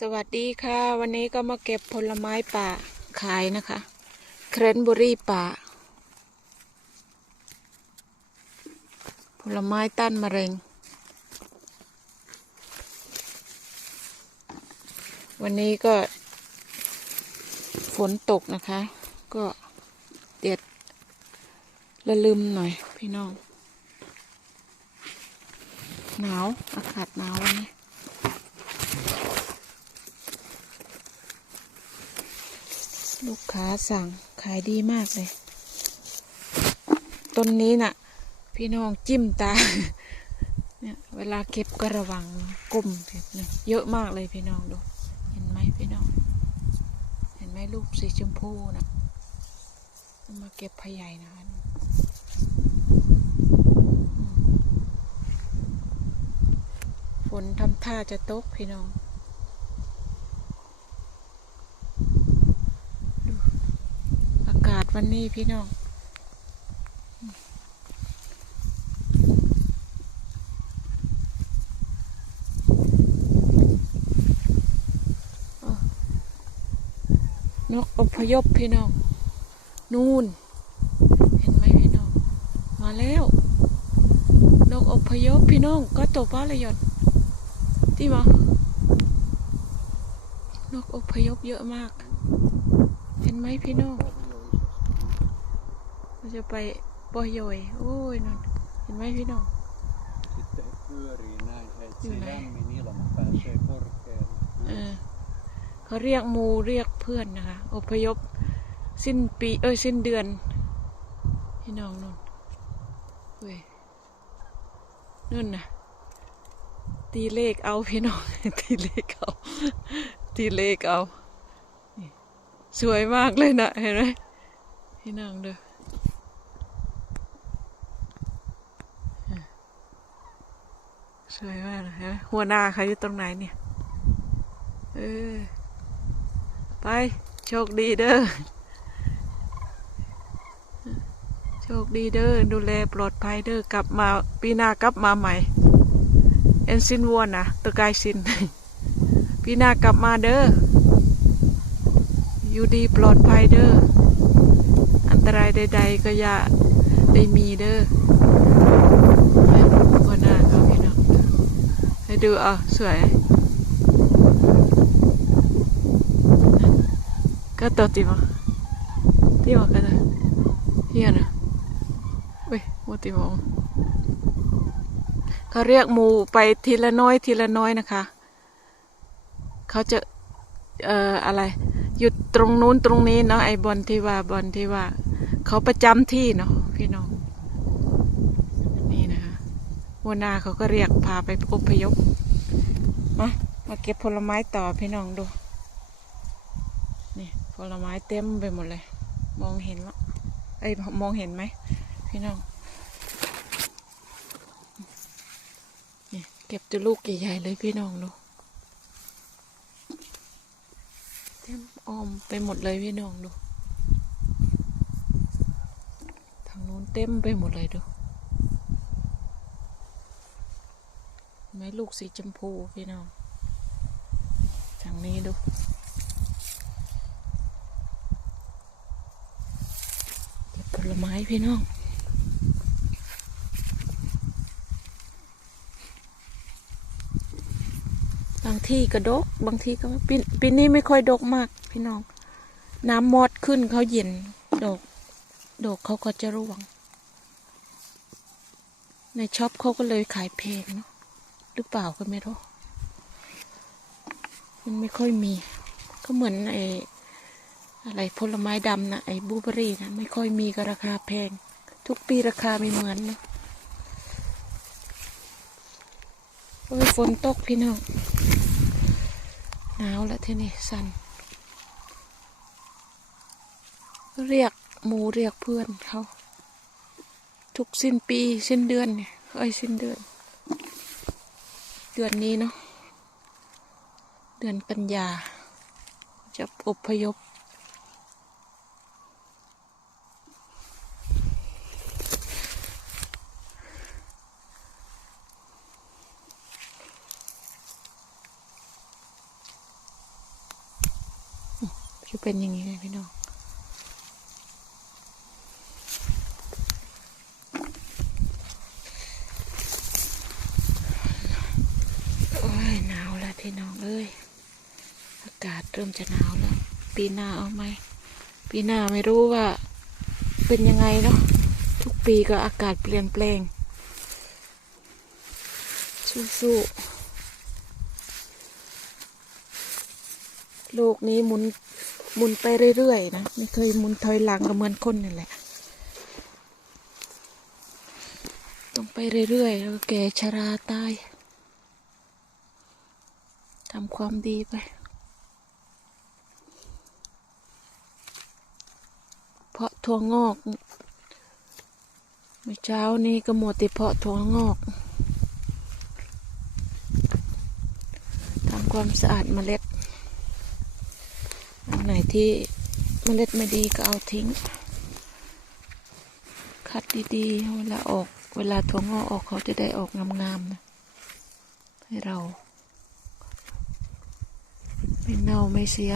สวัสดีค่ะ วันนี้ก็มาเก็บผลไม้ป่าขายนะคะเครนบอรี่ป่า ผลไม้ต้านมะเร็ง วันนี้ก็ ฝนตกนะคะ ก็เด็ดละลืมหน่อยพี่น้อง หนาว อากาศหนาววันนี้ ลูกค้าสั่งขายดีมากเลย ต้นนี้น่ะ พี่น้องจิ้มตา เนี่ยเวลาเก็บก็ระวังก้มเก็บนะเยอะมากเลยพี่น้องดู เห็นไหมพี่น้อง เห็นไหมลูกสีชมพูนะมาเก็บพะใหญ่นะคะฝนทำท่าจะตกพี่น้อง อากาศ วันนี้พี่น้องนกอพยพพี่น้อง นู่น เห็นไหมพี่น้อง มาแล้ว นกอพยพพี่น้อง ก็ตกบ้าเลยยนที่มานกอพยพเยอะมาก เห็นไหมพี่น้อง จะไปปอยอยโอ้ยนั่นเห็นไหมพี่น้อง Sitten pyörii näin, että se Kyllä. lämmin ilma pääsee korkealle. เออเขาเรียกหมูเรียกเพื่อนนะคะ อพยพสิ้นปี เอ้ย สิ้นเดือน พี่น้องนู่นเว้ยนู่นน่ะตีเลขเอาพี่น้อง ตีเลขเอา ตีเลขเอานี่สวยมากเลยนะเห็นไหมพี่น้องเด้อ วยมากเลยห็นไหมหัวหน้าเขาอยู่ตรงไหนเนี่ย เออ ไป โชคดีเด้อ โชคดีเด้อ ดูแลปลอดภัยเด้อ กลับมาปีหน้ากลับมาใหม่ เอ็นซินวัวนะตะกายซิน ปีหน้ากลับมาเด้อ อยู่ดีปลอดภัยเด้อ อันตรายใด ๆ ก็อย่าได้มีเด้อหัวหน้าเขาพี่น้อง ให้ดูอะสวย Kato Timo. Timo, kato. Hieno. Ui, มูติโมเขาเรียกหมูไปทีละน้อยทีละน้อยนะคะ เขาจะเอ่ออะไรหยุดตรงนู้นตรงนี้เนาะไอ้บอลที่ว่าบอลที่ว่า เขาประจำที่เนาะพี่น้อง หัวหน้าเขาก็เรียกพาไปอพยพมามาเก็บผลไม้ต่อพี่น้องดู นี่ผลไม้เต็มไปหมดเลย มองเห็นละเอ้ยมองเห็นไหมพี่น้อง นี่เก็บจะลูกใหญ่ๆเลยพี่น้องดู เต็มออมไปหมดเลยพี่น้องดู ทางนู้นเต็มไปหมดเลยดูเห็น ไหมลูกสีชมพูพี่น้องทางนี้ดูเก็บผลไม้พี่น้องบางที่ก็ดก บางที่ก็ปีปีนี้ไม่ค่อยดกมาก พี่น้อง น้ำมอดขึ้นเขาเย็นดกดกเขาก็จะร่วง ในช็อปเขาก็เลยขายแพลงเนาะ หรือเปล่าก็ไม่รู้ มันไม่ค่อยมี ก็เหมือนไออะไรผลไม้ดำนะไอ้บูเบอรี่นะไม่ค่อยมีก็ราคาแพง ทุกปีราคาไม่เหมือนนะโอ้ยฝนตกพี่น้องหนาวแล้วทีนี้สันเรียกหมูเรียกเพื่อนเขา ทุกสิ้นปีสิ้นเดือนเนี่ยเอ้ยสิ้นเดือน เดือนนี้เนาะเดือนกันยา จะอบพยพ จะเป็นอย่างนี้เลยพี่น้อง เอ้ยอากาศเริ่มจะหนาวแล้ว ปีหน้าเอาไหมปีหน้าไม่รู้ว่า เป็นยังไงเนาะทุกปีก็อากาศเปลี่ยนแปลง สู้ๆโลกนี้หมุนหมุนไปเรื่อยๆนะไม่เคยหมุนถอยหลังก็เหมือนคนนี่แหละต้องไปเรื่อยๆแล้วแก่ชราตาย ความดีไป เพาะถั่วงอกเมื่อเช้านี้ก็หมดต่เพาะถั่วงอกทำความสะอาดเมล็ด อันไหนที่เมล็ดไม่ดีก็เอาทิ้ง คัดดีๆ เวลาออก เวลาถั่วงอกออกเขาจะได้ออกงามๆนะให้เรา ไม่เน่าไม่เสีย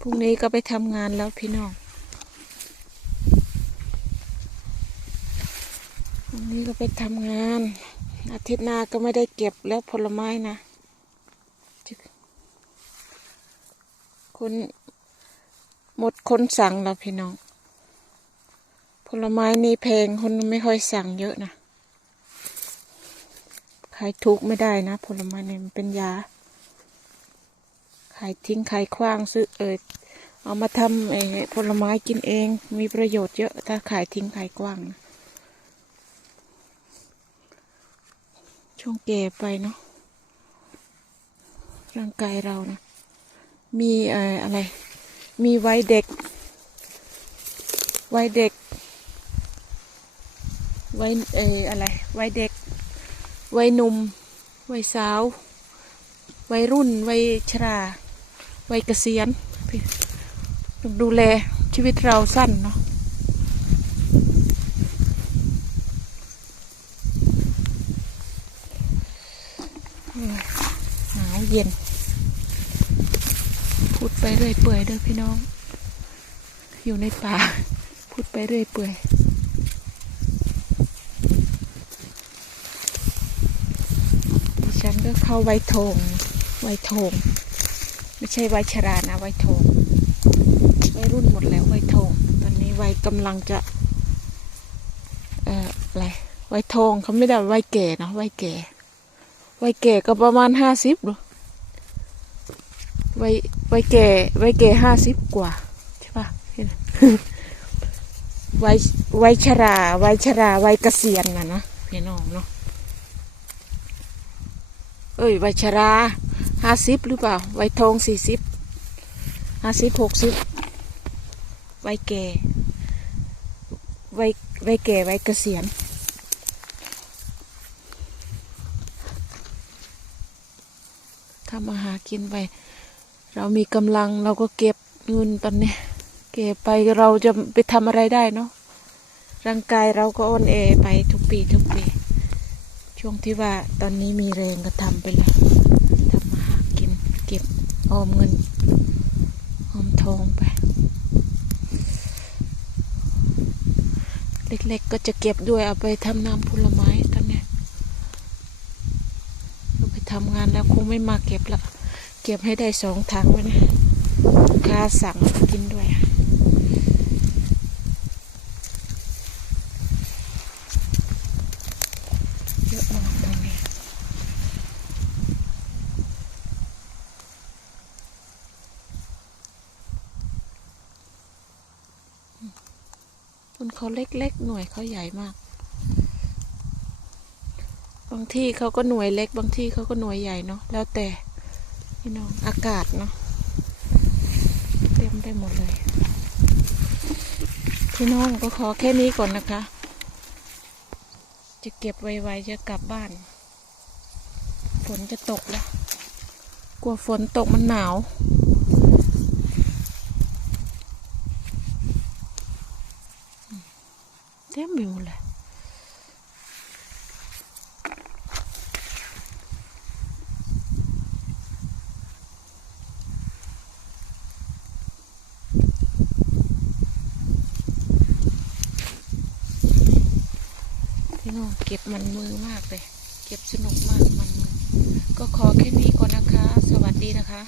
พรุ่งนี้ก็ไปทำงานแล้วพี่น้องพรุ่งนี้ก็ไปทำงาน อาทิตย์หน้าก็ไม่ได้เก็บแล้วผลไม้นะ คนหมดคนสั่งแล้วพี่น้อง ผลไม้นี่แพงคนไม่ค่อยสั่งเยอะนะ ขายถูกไม่ได้นะ ผลไม้เนี่ยมันเป็นยา ขายทิ้งขายขว้างซื้อเออเอามาทำเออผลไม้กินเอง มีประโยชน์เยอะ ถ้าขายทิ้งขายกว้างนะช่วงแก่ไปเนาะร่างกายเรานะมีเอ่ออะไร มีวัยเด็กวัยเด็กวัยเอออะไรวัยเด็ก วัยหนุ่มวัยสาว วัยรุ่น วัยชรา วัยเกษียณต้องดูแลชีวิตเราสั้นเนาะหนาวเย็น พูดไปเรื่อยเปื่อยเด้อพี่น้อง อยู่ในป่า พูดไปเรื่อยเปื่อยันก็เข้าไวทงไวทงไม่ใช่ไวชรานะไวทงวัยรุ่นหมดแล้วไวทงตอนนี้วัยกำลังจะเอ่ออะไรไวทงเขาไม่ได้ไวแก่เนะไวแก่ไวแก่ก็ประมาณห้าสิบหรอไวไวแก่ไวแก่ห้าสิบกว่าใช่ปะไวไวชราไวชราไวเกษียณนะนะพี่น้องเนาะ เอ้ยไวชราห้าสิบหรือเปล่าไวทองสี่สิบห้าสิบหกสิบไวแก่ไวไวแก่ไวเกษียณทำอาหากินไป เรามีกำลังเราก็เก็บเงินตอนนี้ เก็บไปเราจะไปทำอะไรได้เนาะร่างกายเราก็อ่อนแอไปทุกปีทุกปี ช่วงที่ว่าตอนนี้มีแรงก็ทำไปเลยทำอาหากินเก็บออมเงินออมทองไป เล็กๆก็จะเก็บด้วยเอาไปทำน้ำผลไม้ตอนเนี้ยไปทำงานแล้วคงไม่มาเก็บละ เก็บให้ได้สองถังไว้นะลูกค้าสั่งกินด้วยอะมากตรงนี้ ต้นเขาเล็กๆหน่วยเขาใหญ่มาก บางที่เขาก็หน่วยเล็ก บางที่เขาก็หน่วยใหญ่เนาะแล้วแต่พี่น้องอากาศเนาะเต็มได้หมดเลยพี่น้องก็ขอแค่นี้ก่อนนะคะ จะเก็บไวๆจะกลับบ้าน ฝนจะตกแล้วกลัวฝนตกมันหนาว็มไปหมดเลยพี่น้องเก็บมันมือมากเลย เก็บสนุกมากมันมือ ก็ขอแค่นี้ก่อนนะคะ สวัสดีนะคะ